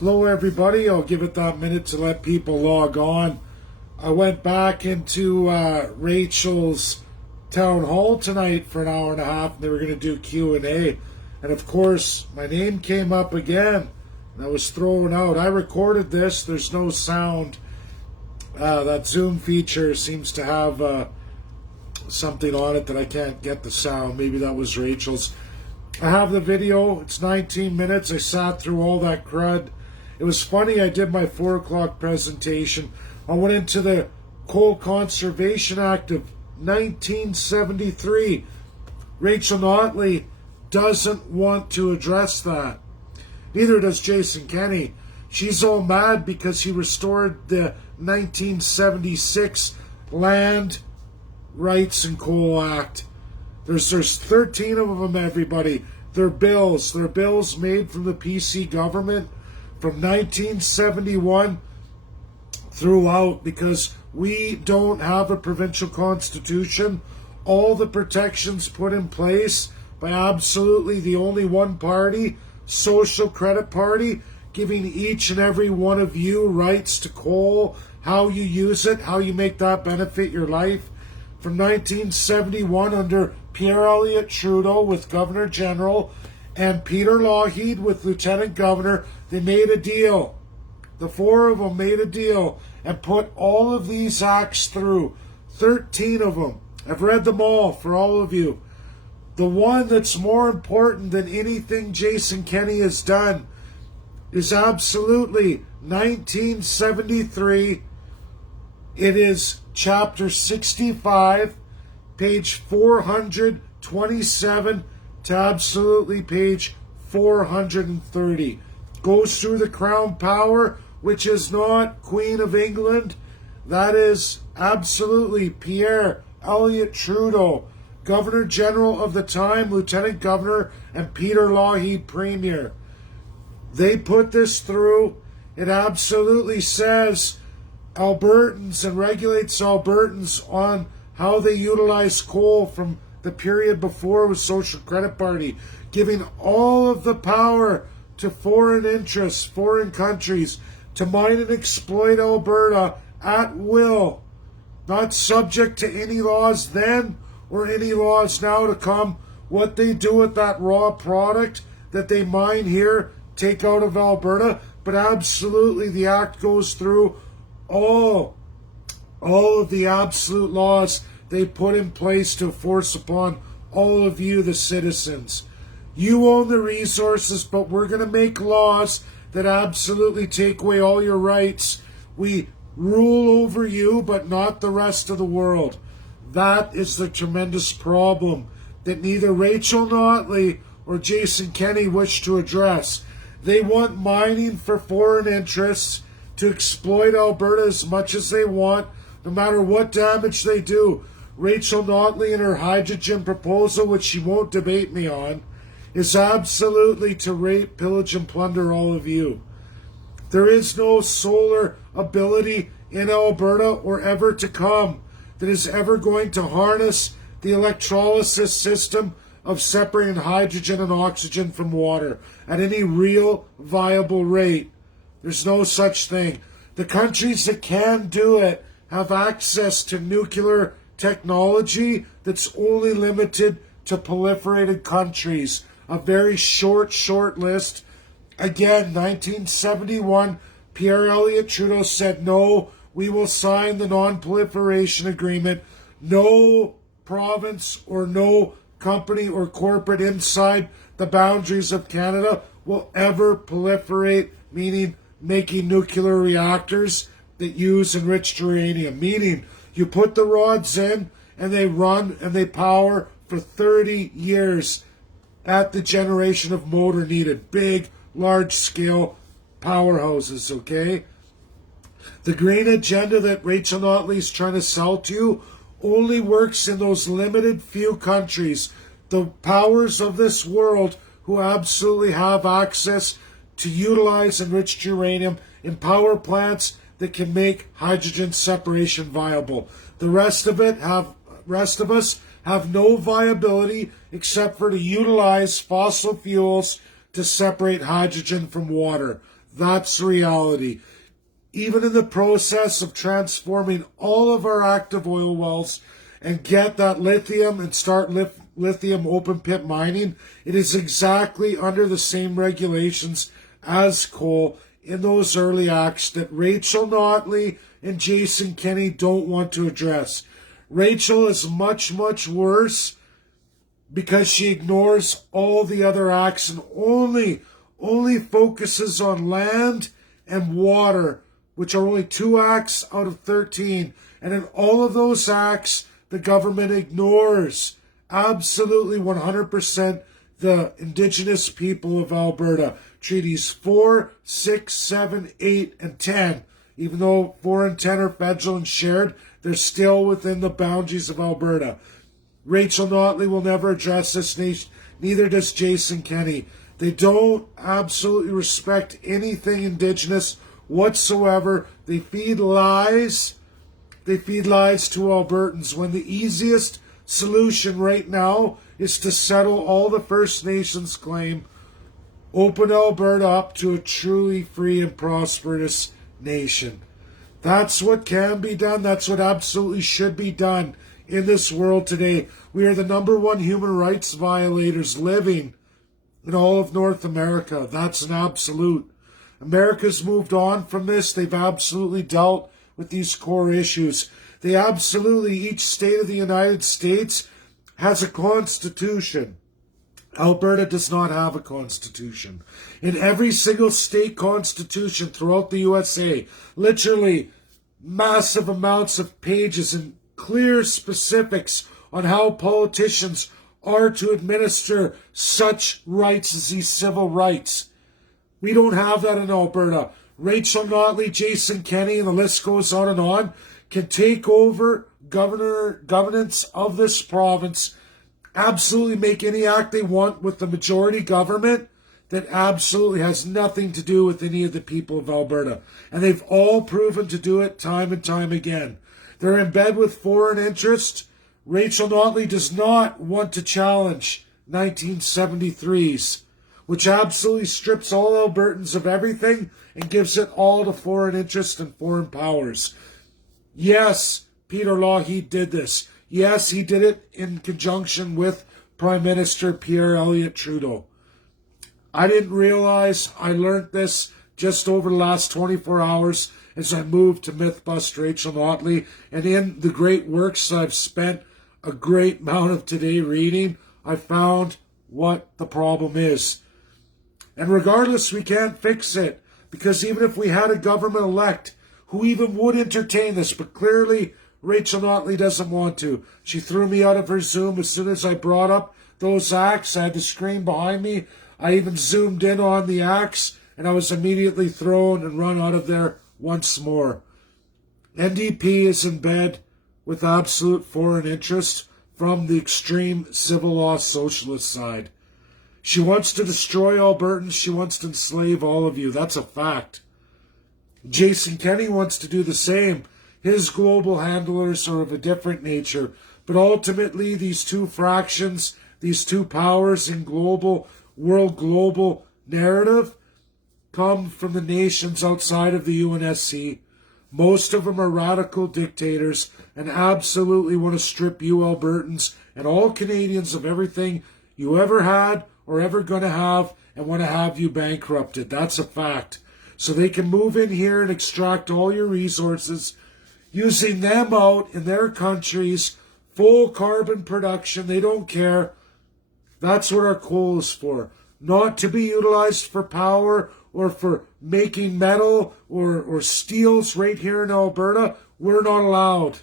Hello everybody, I'll give it that minute to let people log on. I went back into Rachel's town hall tonight for an hour and a half, and they were going to do Q&A. And of course, my name came up again, and I was thrown out. I recorded this, there's no sound. That Zoom feature seems to have something on it that I can't get the sound. Maybe that was Rachel's. I have the video, it's 19 minutes. I sat through all that crud. It was funny, I did my 4 o'clock presentation. I went into the Coal Conservation Act of 1973. Rachel Notley doesn't want to address that. Neither does Jason Kenney. She's all mad because he restored the 1976 Land Rights and Coal Act. There's 13 of them, everybody. They're bills made from the PC government from 1971 throughout, because we don't have a provincial constitution. All the protections put in place by absolutely the only one party, Social Credit Party, giving each and every one of you rights to coal, how you use it, how you make that benefit your life. From 1971 under Pierre Elliott Trudeau with Governor General and Peter Lougheed with Lieutenant Governor, they made a deal. The four of them made a deal and put all of these acts through. 13 of them. I've read them all for all of you. The one that's more important than anything Jason Kenney has done is absolutely 1973. It is Chapter 65, page 427 to absolutely page 430. Goes through the Crown Power, which is not Queen of England. That is absolutely Pierre Elliott Trudeau, Governor General of the time, Lieutenant Governor, and Peter Lougheed, Premier. They put this through. It absolutely says Albertans and regulates Albertans on how they utilize coal from the period before with Social Credit Party, giving all of the power to foreign interests, foreign countries, to mine and exploit Alberta at will, not subject to any laws then or any laws now to come. What they do with that raw product that they mine here, take out of Alberta, but absolutely the act goes through all of the absolute laws they put in place to force upon all of you, the citizens. You own the resources, but we're going to make laws that absolutely take away all your rights. We rule over you, but not the rest of the world. That is the tremendous problem that neither Rachel Notley or Jason Kenney wish to address. They want mining for foreign interests to exploit Alberta as much as they want, no matter what damage they do. Rachel Notley and her hydrogen proposal, which she won't debate me on, is absolutely to rape, pillage, and plunder all of you. There is no solar ability in Alberta or ever to come that is ever going to harness the electrolysis system of separating hydrogen and oxygen from water at any real viable rate. There's no such thing. The countries that can do it have access to nuclear technology that's only limited to proliferated countries. A very short list. Again, 1971, Pierre Elliott Trudeau said, no, we will sign the non-proliferation agreement. No province or no company or corporate inside the boundaries of Canada will ever proliferate, meaning making nuclear reactors that use enriched uranium, meaning you put the rods in and they run and they power for 30 years at the generation of motor needed. Big, large-scale powerhouses, okay? The green agenda that Rachel Notley is trying to sell to you only works in those limited few countries, the powers of this world who absolutely have access to utilize enriched uranium in power plants that can make hydrogen separation viable. The rest of us have no viability except for to utilize fossil fuels to separate hydrogen from water. That's reality. Even in the process of transforming all of our active oil wells and get that lithium and start lithium open pit mining, it is exactly under the same regulations as coal in those early acts that Rachel Notley and Jason Kenney don't want to address. Rachel is much, much worse because she ignores all the other acts and only focuses on land and water, which are only 2 acts out of 13. And in all of those acts, the government ignores absolutely 100% the Indigenous people of Alberta. Treaties 4, 6, 7, 8, and 10. Even though 4 and 10 are federal and shared, they're still within the boundaries of Alberta. Rachel Notley will never address this nation, neither does Jason Kenney. They don't absolutely respect anything Indigenous whatsoever. They feed lies. They feed lies to Albertans when the easiest solution right now is to settle all the First Nations claim, open Alberta up to a truly free and prosperous nation. That's what can be done. That's what absolutely should be done in this world today. We are the #1 human rights violators living in all of North America. That's an absolute. America's moved on from this. They've absolutely dealt with these core issues. They absolutely, each state of the United States has a constitution. Alberta does not have a constitution. In every single state constitution throughout the USA, literally massive amounts of pages and clear specifics on how politicians are to administer such rights as these civil rights. We don't have that in Alberta. Rachel Notley, Jason Kenney, and the list goes on, can take over governance of this province, absolutely make any act they want with the majority government that absolutely has nothing to do with any of the people of Alberta. And they've all proven to do it time and time again. They're in bed with foreign interests. Rachel Notley does not want to challenge 1973's, which absolutely strips all Albertans of everything and gives it all to foreign interests and foreign powers. Yes, Peter Lougheed did this. Yes, he did it in conjunction with Prime Minister Pierre Elliott Trudeau. I didn't realize. I learned this just over the last 24 hours as I moved to Mythbust Rachel Notley. And in the great works I've spent a great amount of today reading, I found what the problem is. And regardless, we can't fix it. Because even if we had a government elect who even would entertain this, but clearly Rachel Notley doesn't want to. She threw me out of her Zoom as soon as I brought up those acts. I had the screen behind me. I even zoomed in on the acts, and I was immediately thrown and run out of there once more. NDP is in bed with absolute foreign interest from the extreme civil law socialist side. She wants to destroy Albertans. She wants to enslave all of you. That's a fact. Jason Kenney wants to do the same. His global handlers are of a different nature. But ultimately, these two fractions, these two powers in world global narrative come from the nations outside of the UNSC. Most of them are radical dictators and absolutely want to strip you Albertans and all Canadians of everything you ever had or ever going to have and want to have you bankrupted. That's a fact. So they can move in here and extract all your resources, using them out in their countries, full carbon production. They don't care. That's what our coal is for. Not to be utilized for power or for making metal or steels right here in Alberta. We're not allowed.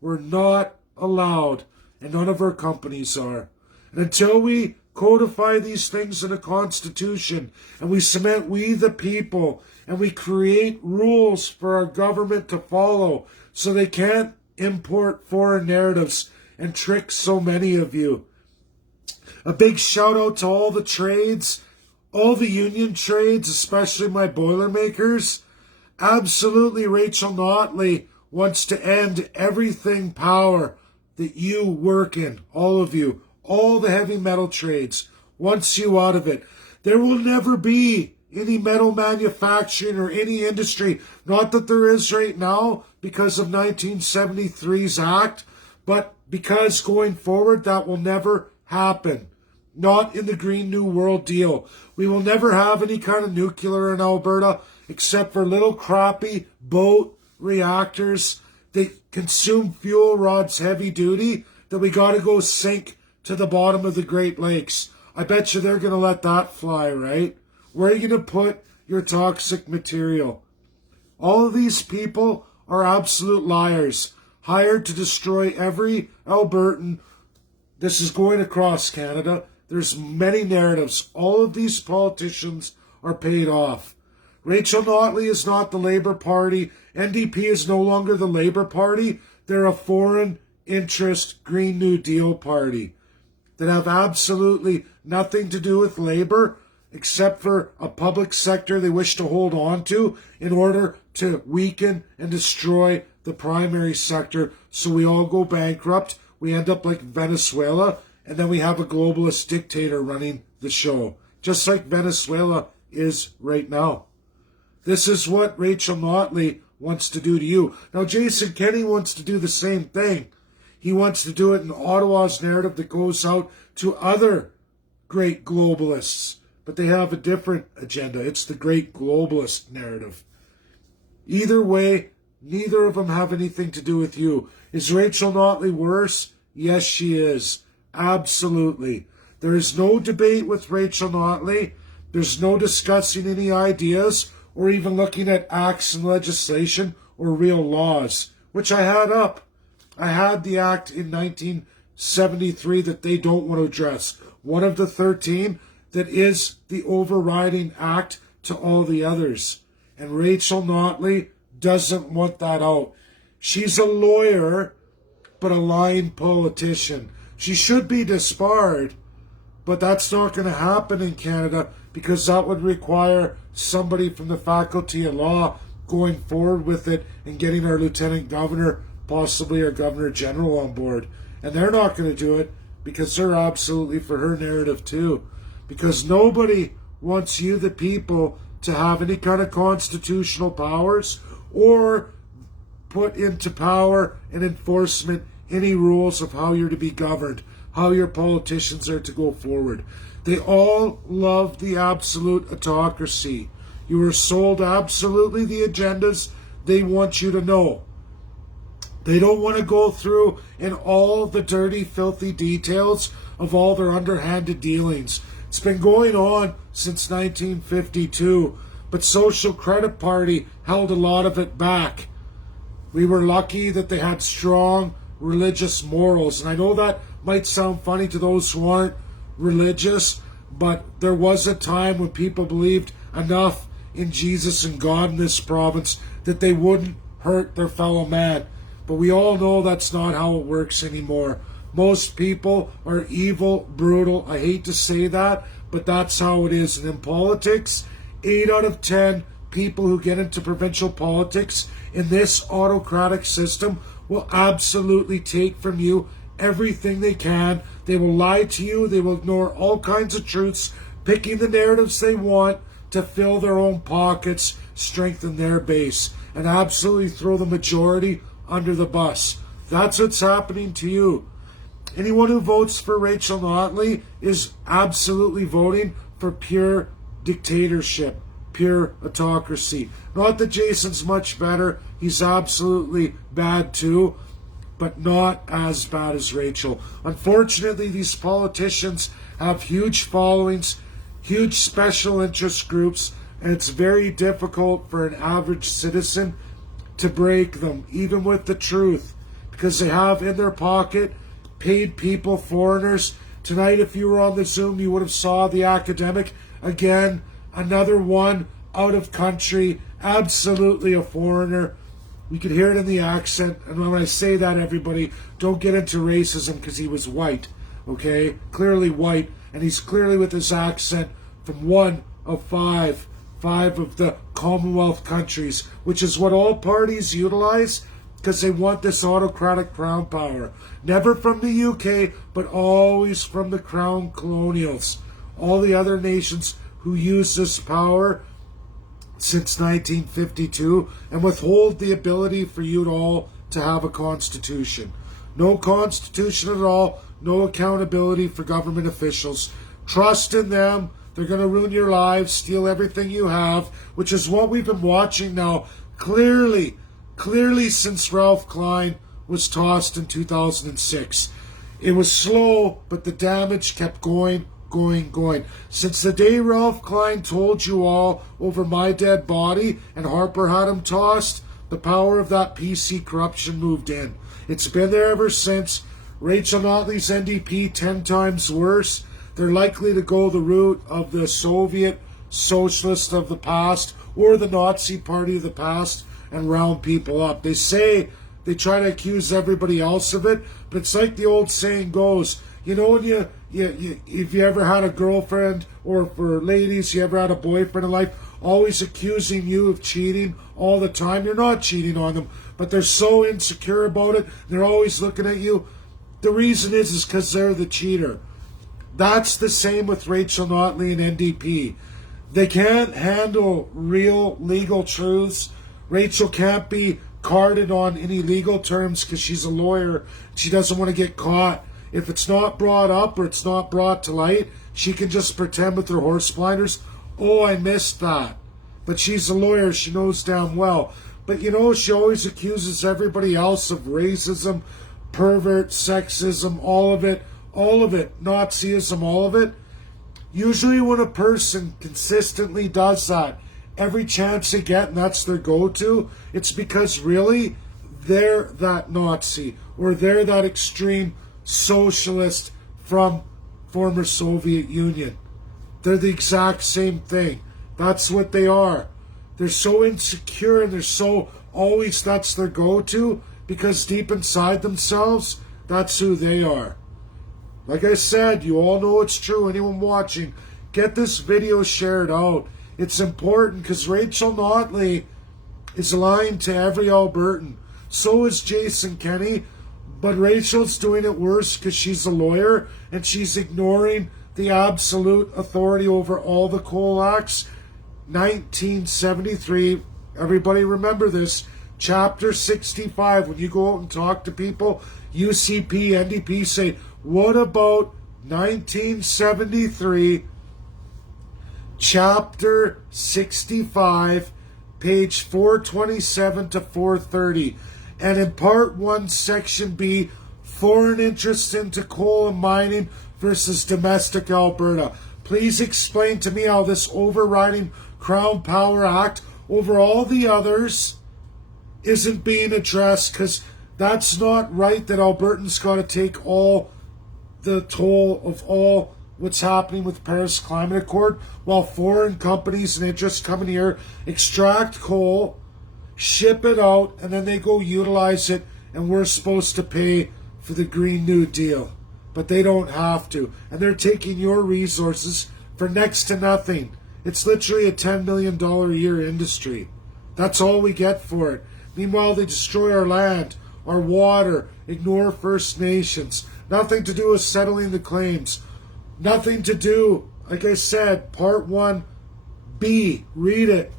We're not allowed. And none of our companies are. And until we codify these things in a constitution and we cement we the people and we create rules for our government to follow so they can't import foreign narratives and trick so many of you. A big shout out to all the trades, all the union trades, especially my Boilermakers. Absolutely, Rachel Notley wants to end everything power that you work in, all of you, all the heavy metal trades, wants you out of it. There will never be any metal manufacturing or any industry. Not that there is right now because of 1973's act, but because going forward that will never happen. Not in the Green New World deal. We will never have any kind of nuclear in Alberta except for little crappy boat reactors that consume fuel rods heavy duty that we got to go sink to the bottom of the Great Lakes. I bet you they're going to let that fly, right? Where are you going to put your toxic material? All of these people are absolute liars, hired to destroy every Albertan. This is going across Canada. There's many narratives. All of these politicians are paid off. Rachel Notley is not the Labour Party. NDP is no longer the Labour Party. They're a foreign interest Green New Deal party that have absolutely nothing to do with Labour except for a public sector they wish to hold on to in order to weaken and destroy the primary sector so we all go bankrupt. We end up like Venezuela, and then we have a globalist dictator running the show, just like Venezuela is right now. This is what Rachel Notley wants to do to you. Now, Jason Kenney wants to do the same thing. He wants to do it in Ottawa's narrative that goes out to other great globalists, but they have a different agenda. It's the great globalist narrative. Either way, neither of them have anything to do with you. Is Rachel Notley worse? Yes, she is. Absolutely. There is no debate with Rachel Notley. There's no discussing any ideas or even looking at acts and legislation or real laws, which I had up. I had the act in 1973 that they don't want to address. One of the 13 that is the overriding act to all the others. And Rachel Notley doesn't want that out. She's a lawyer, but a lying politician. She should be disbarred, but that's not going to happen in Canada because that would require somebody from the Faculty of Law going forward with it and getting our Lieutenant Governor, possibly our Governor General on board. And they're not going to do it because they're absolutely for her narrative too. Because nobody wants you, the people, to have any kind of constitutional powers or put into power and enforcement any rules of how you're to be governed, how your politicians are to go forward. They all love the absolute autocracy. You are sold absolutely the agendas they want you to know. They don't want to go through in all the dirty, filthy details of all their underhanded dealings. It's been going on since 1952, but Social Credit Party held a lot of it back. We were lucky that they had strong religious morals, and I know that might sound funny to those who aren't religious, but there was a time when people believed enough in Jesus and God in this province that they wouldn't hurt their fellow man. But we all know that's not how it works anymore. Most people are evil, brutal. I hate to say that, but that's how it is. And in politics, 8 out of 10 people who get into provincial politics in this autocratic system will absolutely take from you everything they can. They will lie to you. They will ignore all kinds of truths, picking the narratives they want to fill their own pockets, strengthen their base, and absolutely throw the majority under the bus. That's what's happening to you. Anyone who votes for Rachel Notley is absolutely voting for pure dictatorship, pure autocracy. Not that Jason's much better. He's absolutely bad too, but not as bad as Rachel. Unfortunately, these politicians have huge followings, huge special interest groups, and it's very difficult for an average citizen to break them, even with the truth, because they have in their pocket paid people, foreigners. Tonight, if you were on the Zoom, you would have saw the academic. Again, another one out of country, absolutely a foreigner. You could hear it in the accent. And when I say that, everybody, don't get into racism because he was white, okay? Clearly white, and he's clearly with his accent from one of five of the Commonwealth countries, which is what all parties utilize because they want this autocratic crown power. Never from the UK, but always from the crown colonials. All the other nations who use this power since 1952 and withhold the ability for you all to have a constitution. No constitution at all, no accountability for government officials. Trust in them. They're going to ruin your lives, steal everything you have, which is what we've been watching now clearly since Ralph Klein was tossed in 2006. It was slow, but the damage kept going. Since the day Ralph Klein told you all over my dead body and Harper had him tossed, the power of that PC corruption moved in. It's been there ever since. Rachel Notley's NDP 10 times worse. They're likely to go the route of the Soviet socialist of the past or the Nazi party of the past and round people up. They say they try to accuse everybody else of it, but it's like the old saying goes, you know, when if you ever had a girlfriend, or for ladies, you ever had a boyfriend in life, always accusing you of cheating all the time. You're not cheating on them, but they're so insecure about it. They're always looking at you. The reason is because they're the cheater. That's the same with Rachel Notley and NDP. They can't handle real legal truths. Rachel can't be carded on any legal terms because she's a lawyer. She doesn't want to get caught. If it's not brought up or it's not brought to light, she can just pretend with her horse blinders, oh, I missed that. But she's a lawyer. She knows damn well. But, you know, she always accuses everybody else of racism, pervert, sexism, all of it, Nazism, all of it. Usually when a person consistently does that, every chance they get, and that's their go-to, it's because really they're that Nazi or they're that extreme socialist from former Soviet Union. They're the exact same thing. That's what they are. They're so insecure and they're so always that's their go-to because deep inside themselves, that's who they are. Like I said, you all know it's true. Anyone watching, get this video shared out. It's important because Rachel Notley is lying to every Albertan. So is Jason Kenney. But Rachel's doing it worse because she's a lawyer and she's ignoring the absolute authority over all the coal acts. 1973, everybody remember this, Chapter 65, when you go out and talk to people, UCP, NDP say, what about 1973, Chapter 65, page 427 to 430. And in Part 1, Section B, foreign interests into coal and mining versus domestic Alberta. Please explain to me how this overriding Crown Power Act over all the others isn't being addressed, because that's not right that Albertans got to take all the toll of all what's happening with the Paris Climate Accord while foreign companies and interests come in here, extract coal, ship it out, and then they go utilize it, and we're supposed to pay for the Green New Deal. But they don't have to. And they're taking your resources for next to nothing. It's literally a $10 million a year industry. That's all we get for it. Meanwhile, they destroy our land, our water, ignore First Nations. Nothing to do with settling the claims. Nothing to do, like I said, Part 1B, read it.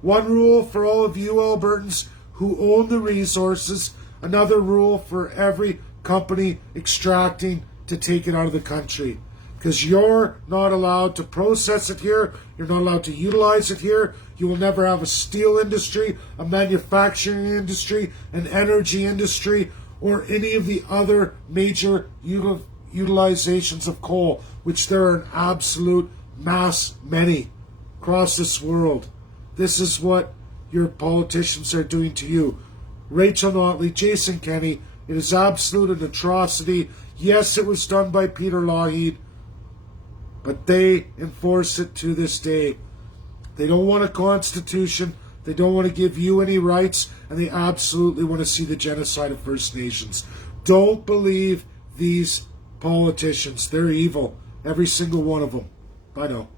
One rule for all of you Albertans who own the resources, another rule for every company extracting to take it out of the country. Because you're not allowed to process it here, you're not allowed to utilize it here, you will never have a steel industry, a manufacturing industry, an energy industry, or any of the other major utilizations of coal, which there are an absolute mass many across this world. This is what your politicians are doing to you. Rachel Notley, Jason Kenney, it is absolute an atrocity. Yes, it was done by Peter Lougheed, but they enforce it to this day. They don't want a constitution, they don't want to give you any rights, and they absolutely want to see the genocide of First Nations. Don't believe these politicians. They're evil. Every single one of them. Bye now.